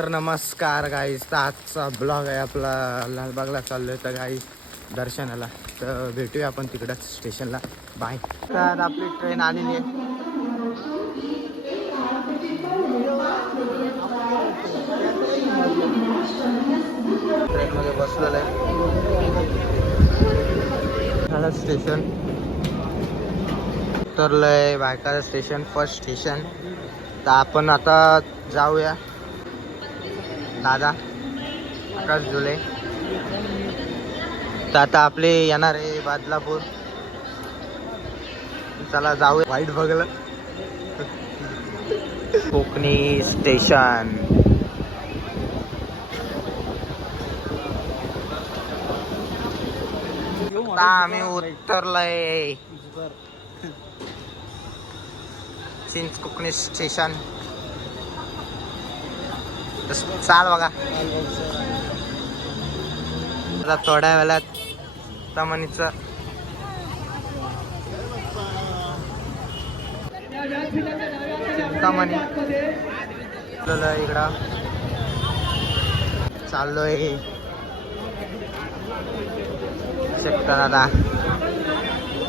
तर नमस्कार गाईस, तर आजचा ब्लॉग आहे आपला लालबागला चाललोय तर गाईस दर्शनाला. तर भेटूया आपण तिकडंच स्टेशनला. बाय. तर आपली ट्रेन आलेली आहे. ट्रेनमध्ये बसलेलं आहे. झालं स्टेशन, उतरलंय बायका स्टेशन, फर्स्ट स्टेशन. तर आपण आता जाऊया. दादा आकाश जुले. तर आता आपले येणार आहे बदलापूर. चला जाऊया. वाईट बघलं. कोकणी स्टेशन. आता आम्ही उतरलोय चिंच कोकणी स्टेशन. चाल बघा. आता थोड्या वेळात तमनीचं चिंतामणी इकडं चाललोय. शकता आता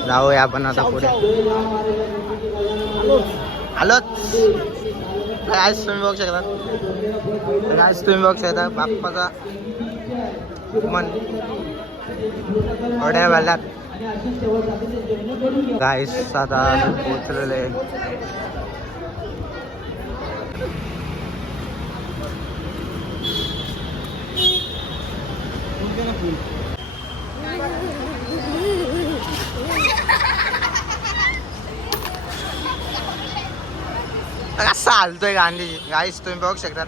जाऊया आपण आता पुढे. आलोच. आज तुम्ही बघू शकता, बाप्पाचा मन थोड्या वेळात. गाईस आता पोचलेले. कसा हालतोय गांधी. गाईस तुम्ही बघू शकता.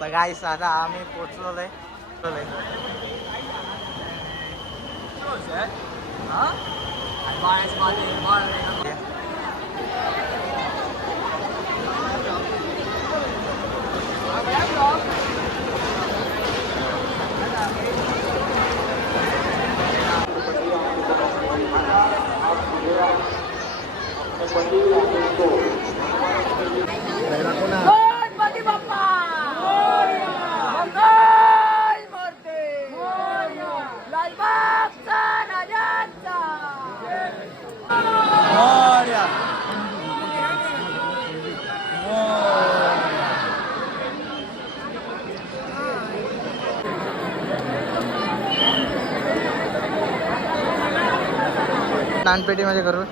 तर गाईस आता आम्ही पोचलोय. गणपती बाप्पा मंगल मूर्ती लालबागचा राजांचा. नानपेटीमध्ये करू.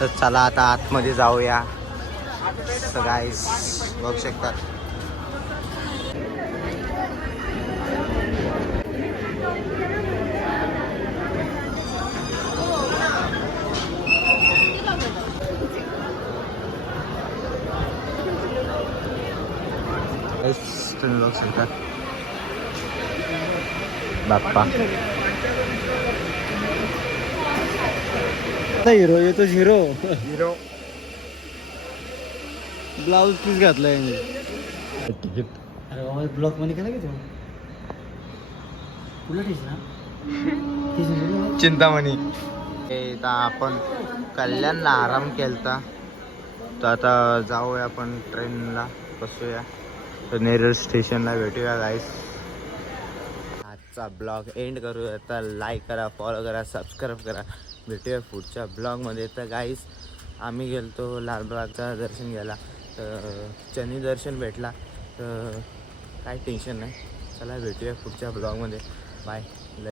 तर चला आता आतमध्ये जाऊया. गाईस बघू शकतात. तुम्ही बघू शकता बाप्पा. हिरो येतो हिरो. हिरो ब्लाऊज पीस घातलाय मी. तिकीट अरे बाबा ब्लॉक मध्ये केला घेतो तुला ना चिंतामणी. आपण कल्याणला आराम केलता. तर आता जाऊया आपण ट्रेनला बसूया. तर नेरळ स्टेशनला भेटूया गाईस. आजचा ब्लॉग एंड करूया. तर लाईक करा, फॉलो करा, सबस्क्राईब करा. भेटूया पुढच्या ब्लॉगमध्ये. तर गाईस आम्ही गेलतो लालबागचा दर्शन घ्यायला. तर शनी दर्शन भेटला. तर काय टेन्शन नाही. चला भेटूया पुढच्या ब्लॉगमध्ये. बाय.